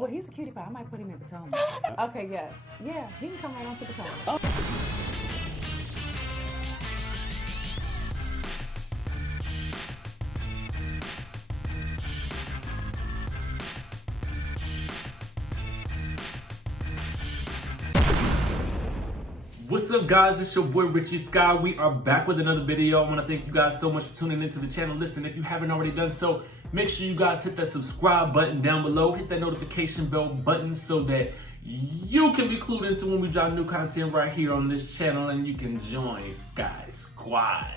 Well, he's a cutie pie. I might put him in Potomac. Okay, yes. Yeah, he can come right on to Potomac. Oh. What's up, guys? It's your boy Richie Sky. We are back with another video. I want to thank you guys so much for tuning into the channel. Listen, if you haven't already done so, make sure you guys hit that subscribe button down below. Hit that notification bell button so that you can be clued into when we drop new content right here on this channel and you can join Sky Squad.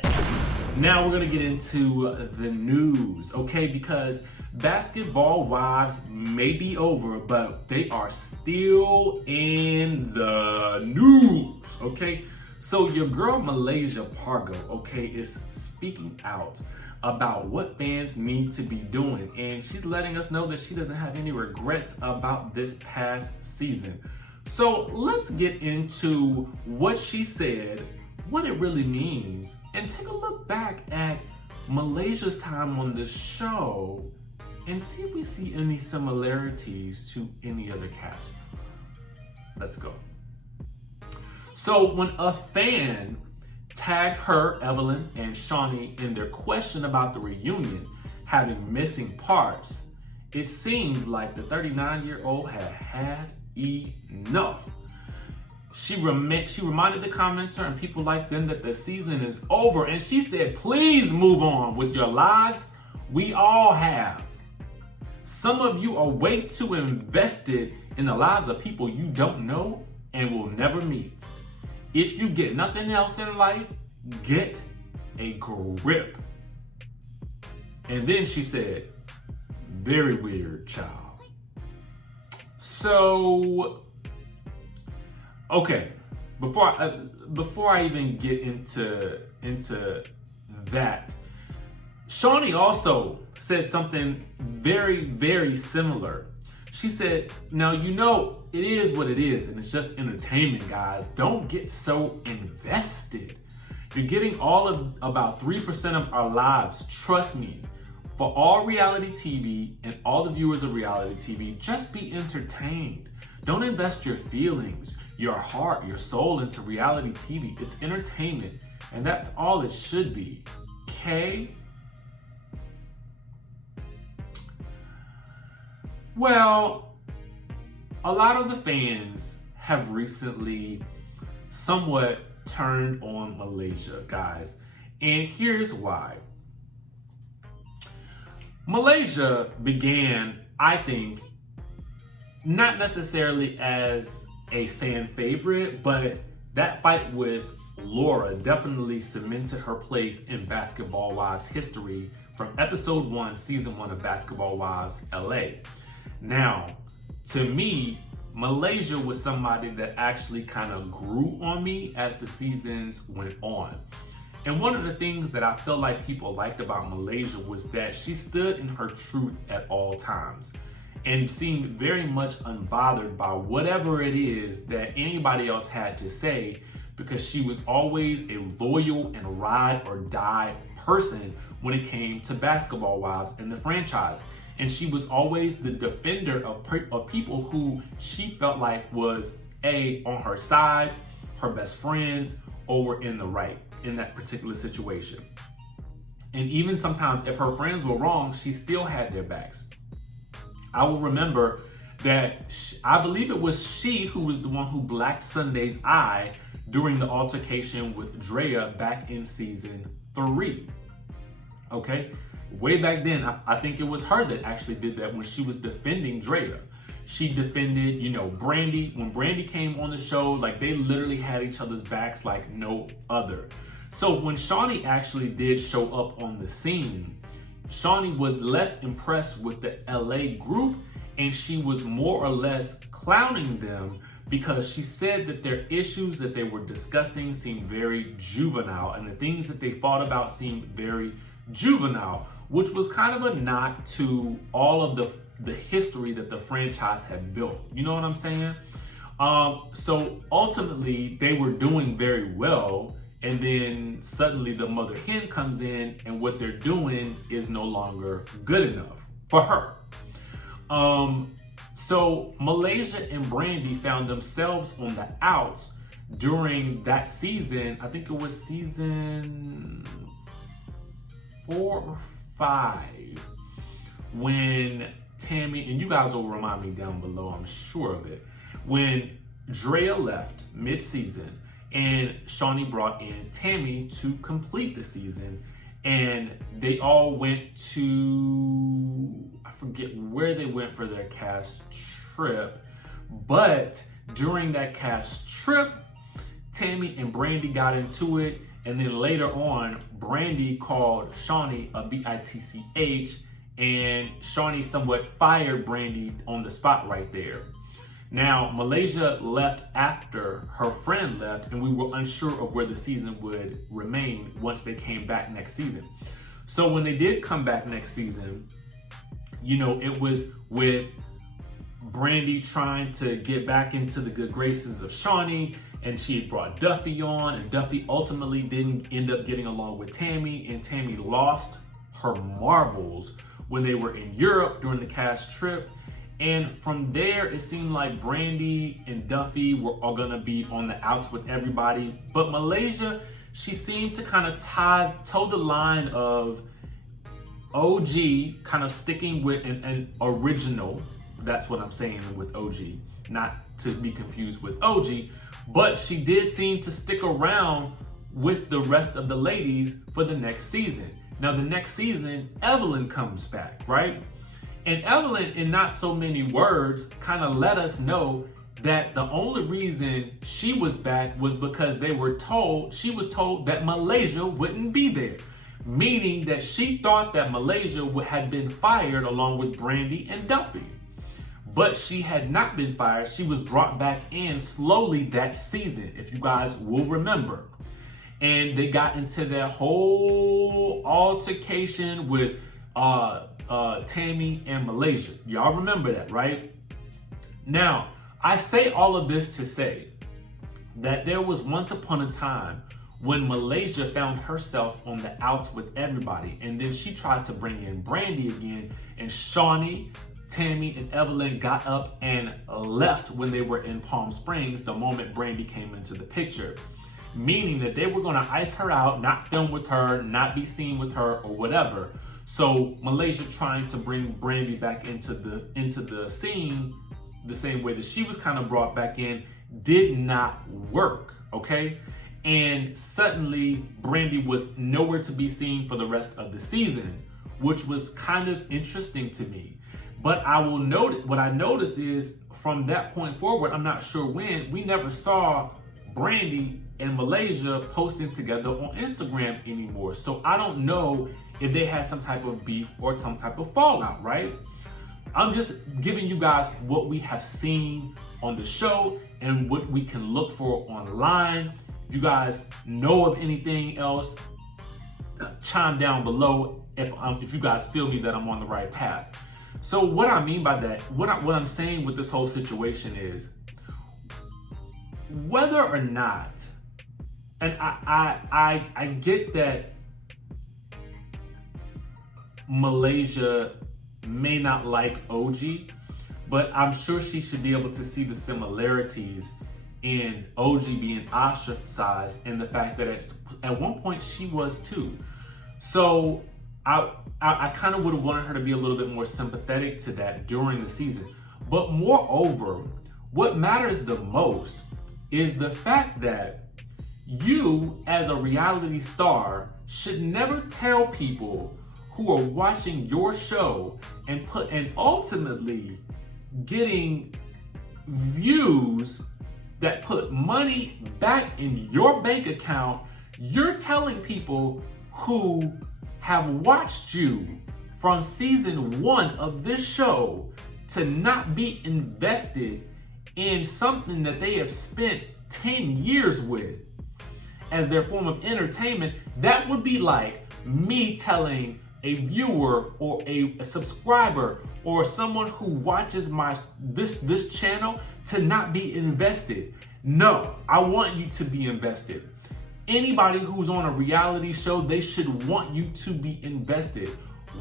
Now we're going to get into the news, okay? Because Basketball Wives may be over, but they are still in the news, okay? So your girl Malaysia Pargo, okay, is speaking out about what fans need to be doing, and she's letting us know that she doesn't have any regrets about this past season. So let's get into what she said, what it really means, and take a look back at Malaysia's time on the show and see if we see any similarities to any other cast. Let's go. So when a fan tagged her, Evelyn, and Shawnee in their question about the reunion having missing parts, it seemed like the 39-year-old had enough. She reminded the commenter and people like them that the season is over, and she said, please move on with your lives. We all have. Some of you are way too invested in the lives of people you don't know and will never meet. If you get nothing else in life, get a grip. And then she said, very weird, child. So, okay, before I even get into that, Shawnee also said something very, very similar. She said, now, you know, it is what it is, and it's just entertainment, guys. Don't get so invested. You're getting about 3% of our lives. Trust me. For all reality TV and all the viewers of reality TV, just be entertained. Don't invest your feelings, your heart, your soul into reality TV. It's entertainment, and that's all it should be. Okay? Well, a lot of the fans have recently somewhat turned on Malaysia, guys. And here's why. Malaysia began, I think, not necessarily as a fan favorite, but that fight with Laura definitely cemented her place in Basketball Wives history from episode 1, season 1 of Basketball Wives LA. Now, to me, Malaysia was somebody that actually kind of grew on me as the seasons went on. And one of the things that I felt like people liked about Malaysia was that she stood in her truth at all times and seemed very much unbothered by whatever it is that anybody else had to say, because she was always a loyal and ride or die person when it came to Basketball Wives and the franchise. And she was always the defender of people who she felt like was on her side, her best friends, or were in the right in that particular situation. And even sometimes if her friends were wrong, she still had their backs. I will remember that I believe it was she who was the one who blacked Sunday's eye during the altercation with Drea back in season 3. Okay? Way back then, I think it was her that actually did that when she was defending Drea. She defended, Brandi. When Brandi came on the show, like, they literally had each other's backs like no other. So when Shawnee actually did show up on the scene, Shawnee was less impressed with the LA group, and she was more or less clowning them because she said that their issues that they were discussing seemed very juvenile, and the things that they fought about seemed very juvenile, which was kind of a knock to all of the history that the franchise had built. You know what I'm saying? So ultimately, they were doing very well, and then suddenly the mother hen comes in, and what they're doing is no longer good enough for her. So Malaysia and Brandi found themselves on the outs during that season. I think it was season 4 or 5, when Tammy, and you guys will remind me down below, I'm sure of it, when Drea left mid-season and Shawnee brought in Tammy to complete the season, and they all went to, I forget where they went for their cast trip, but during that cast trip, Tammy and Brandi got into it, and then later on, Brandi called Shawnee a bitch, and Shawnee somewhat fired Brandi on the spot right there. Now, Malaysia left after her friend left, and we were unsure of where the season would remain once they came back next season. So when they did come back next season, you know, it was with Brandi trying to get back into the good graces of Shawnee, and she had brought Duffy on, and Duffy ultimately didn't end up getting along with Tammy, and Tammy lost her marbles when they were in Europe during the cast trip. And from there, it seemed like Brandi and Duffy were all gonna be on the outs with everybody. But Malaysia, she seemed to kind of toe the line of OG, kind of sticking with an original. That's what I'm saying with OG, not to be confused with OG. But she did seem to stick around with the rest of the ladies for the next season. Now, the next season, Evelyn comes back, right? And Evelyn, in not so many words, kind of let us know that the only reason she was back was because she was told that Malaysia wouldn't be there. Meaning that she thought that Malaysia had been fired along with Brandi and Duffy. But she had not been fired. She was brought back in slowly that season, if you guys will remember. And they got into that whole altercation with Tammy and Malaysia. Y'all remember that, right? Now, I say all of this to say that there was once upon a time when Malaysia found herself on the outs with everybody, and then she tried to bring in Brandi again, and Shawnee, Tammy, and Evelyn got up and left when they were in Palm Springs the moment Brandi came into the picture. Meaning that they were gonna ice her out, not film with her, not be seen with her, or whatever. So Malaysia trying to bring Brandi back into the scene the same way that she was kind of brought back in did not work, okay? And suddenly Brandi was nowhere to be seen for the rest of the season, which was kind of interesting to me. But I will note, what I noticed is from that point forward, I'm not sure when, we never saw Brandi and Malaysia posting together on Instagram anymore. So I don't know if they had some type of beef or some type of fallout, right? I'm just giving you guys what we have seen on the show and what we can look for online. If you guys know of anything else, chime down below if you guys feel me that I'm on the right path. So what I mean by that, what I'm saying with this whole situation is, whether or not, and I get that Malaysia may not like OG, but I'm sure she should be able to see the similarities in OG being ostracized and the fact that at one point she was too. So I kind of would have wanted her to be a little bit more sympathetic to that during the season. But moreover, what matters the most is the fact that you, as a reality star, should never tell people who are watching your show and ultimately getting views that put money back in your bank account. You're telling people who have watched you from season 1 of this show to not be invested in something that they have spent 10 years with as their form of entertainment. That would be like me telling a viewer or a subscriber or someone who watches this channel to not be invested. No, I want you to be invested. Anybody who's on a reality show, they should want you to be invested.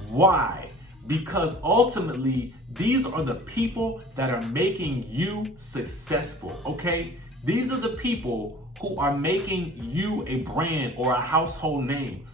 Why? because ultimately these are the people that are making you successful, okay? These are the people who are making you a brand or a household name.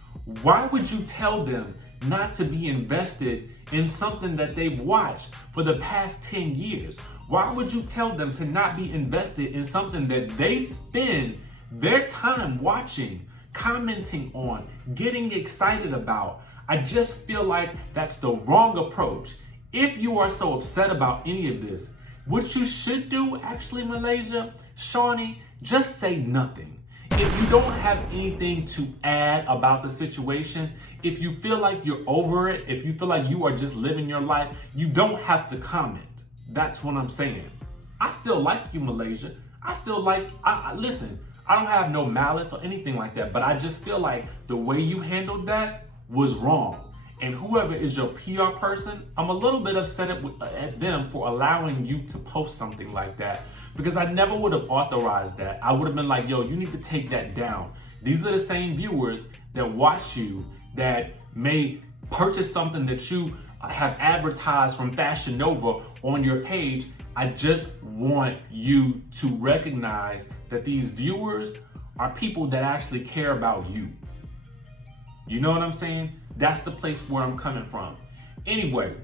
Why would you tell them not to be invested in something that they've watched for the past 10 years? Why would you tell them to not be invested in something that they spend their time watching, commenting on, getting excited about? I just feel like that's the wrong approach. If you are so upset about any of this, what you should do, actually, Malaysia, Shawnee, just say nothing. If you don't have anything to add about the situation, if you feel like you're over it, if you feel like you are just living your life, you don't have to comment. That's what I'm saying. I still like you, Malaysia. I still like, listen, I don't have no malice or anything like that, but I just feel like the way you handled that was wrong. And whoever is your PR person, I'm a little bit upset at them for allowing you to post something like that, because I never would have authorized that. I would have been like, yo, you need to take that down. These are the same viewers that watch you, that may purchase something that you have advertised from Fashion Nova on your page. I just want you to recognize that these viewers are people that actually care about you. You know what I'm saying? That's the place where I'm coming from. Anyway,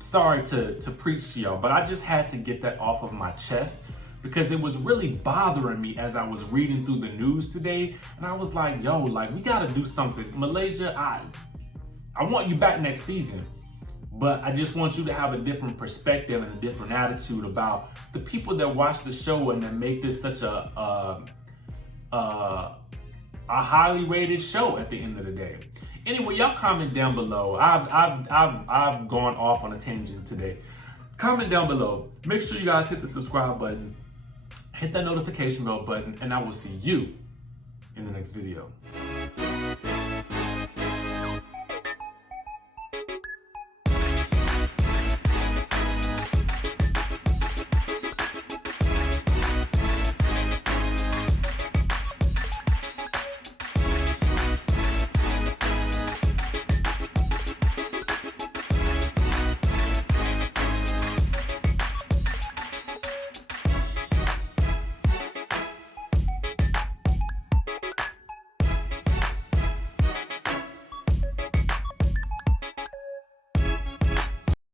sorry to preach to y'all, but I just had to get that off of my chest because it was really bothering me as I was reading through the news today. And I was like, yo, like, we gotta do something. Malaysia, I want you back next season, but I just want you to have a different perspective and a different attitude about the people that watch the show and that make this such a highly rated show at the end of the day. Anyway, y'all comment down below. I've gone off on a tangent today. Comment down below. Make sure you guys hit the subscribe button, hit that notification bell button, and I will see you in the next video.